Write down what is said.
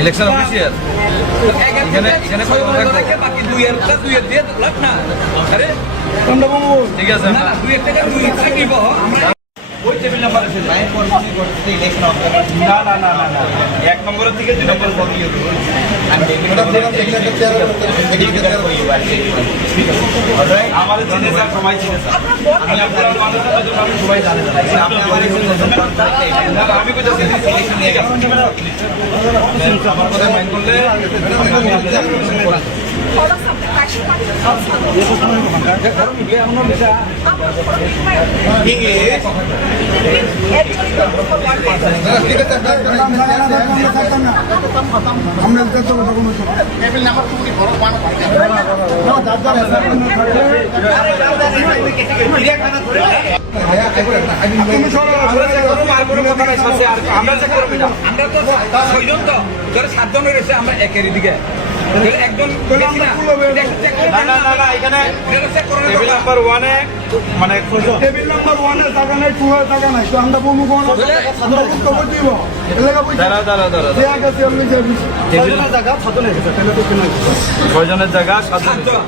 Election official এখানে বাকি 2 দিয়ে লাভ না। আরে ঠিক আছে না 2 টাকা 2 থাকিব ওই টেবিল নাম্বার আছে ভাই পরিস্থিতি করতে ইলেকশন অফিসার না 1 নম্বরের থেকে 2 নম্বর বদলিয়ে দেব আমি আমাদের চিনে স্যার সবাই চিনে স্যার আমি আপনাদের মানুষের জন্য আমি সবাই জানি আপনি আমার আমি কই যাচ্ছি ইলেকশন নিয়ে গেছি আমার কথা মাইন্ড করলে আমি আপনাদের আমরা তো 6 জন তো 7 জন রয়েছে আমরা একের দিকে একজন এখানে টেবিল নাম্বার 1 এ মানে টেবিল নাম্বার 1 এ জায়গা নাই 2 এ জায়গা নাই তো আমরা বমু কোন আমরা কত দিব এলাকা বুঝি দাঁড়া যে আগে চললে যে টেবিল জায়গা 7 জন আছে তাহলে তো কেন 6 জনের জায়গা 7 জন